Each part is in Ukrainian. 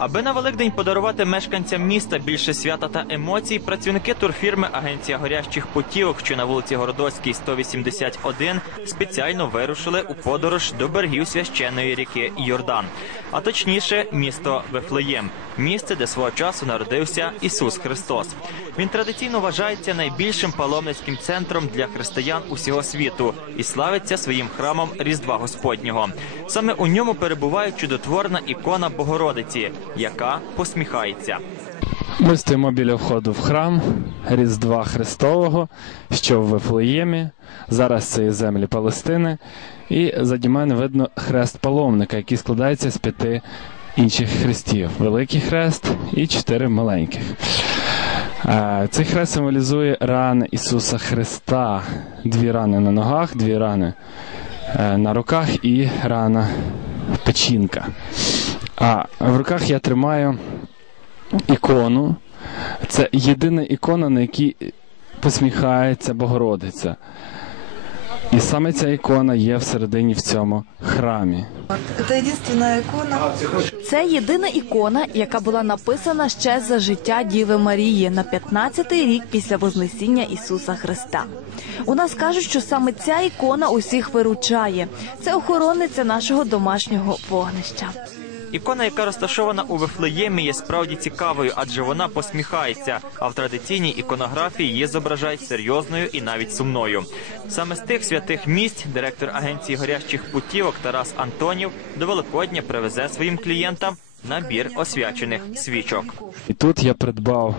Аби на Великдень подарувати мешканцям міста більше свята та емоцій, працівники турфірми Агенція горящих путівок, що на вулиці Городоцькій, 181, спеціально вирушили у подорож до берегів священної ріки Йордан, а точніше, місто Вифлеєм, місце, де свого часу народився Ісус Христос. Він традиційно вважається найбільшим паломницьким центром для християн усього світу і славиться своїм храмом Різдва Господнього. Саме у ньому перебуває чудотворна ікона Богородиці, яка посміхається. Ми стоїмо біля входу в храм Різдва Христового, що в Вифлеємі. Зараз це є землі Палестини. І заді мене видно хрест паломника, який складається з п'яти інших хрестів: Великий хрест і чотири маленьких. Е, Цей хрест символізує рани Ісуса Христа. Дві рани на ногах, дві рани е, на руках і рана печінка. А в руках я тримаю ікону. Це єдина ікона, на якій посміхається Богородиця. І саме ця ікона є всередині в цьому храмі. Это единственная икона. Це єдина ікона, яка була написана ще за життя Діви Марії на 15-й рік після Вознесіння Ісуса Христа. У нас кажуть, що саме ця ікона усіх виручає. Це охоронниця нашого домашнього вогнища. Ікона, яка розташована у Вифлеємі, є справді цікавою, адже вона посміхається. А в традиційній іконографії її зображають серйозною і навіть сумною. Саме з тих святих місць директор агенції горящих путівок Тарас Антонів до Великодня привезе своїм клієнтам набір освячених свічок. І тут я придбав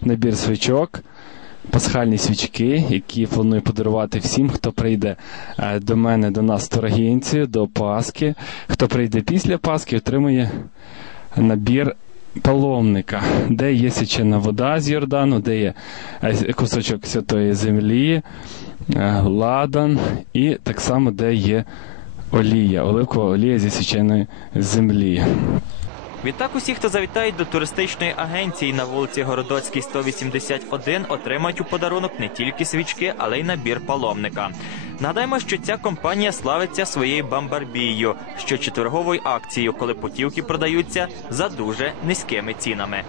набір свічок, пасхальні свічки, які планую подарувати всім, хто прийде е, до мене, до нас в Турагенцію, до Пасхи. Хто прийде після Пасхи, отримує набір паломника, де є січена вода з Йордану, де є е, кусочок святої землі, е, ладан, і так само, де є олія, оливкова олія зі свяченої землі. Відтак усі, хто завітають до туристичної агенції на вулиці Городоцькій 181, отримають у подарунок не тільки свічки, але й набір паломника. Нагадаємо, що ця компанія славиться своєю бамбарбією, що четверговою акцією, коли путівки продаються за дуже низькими цінами.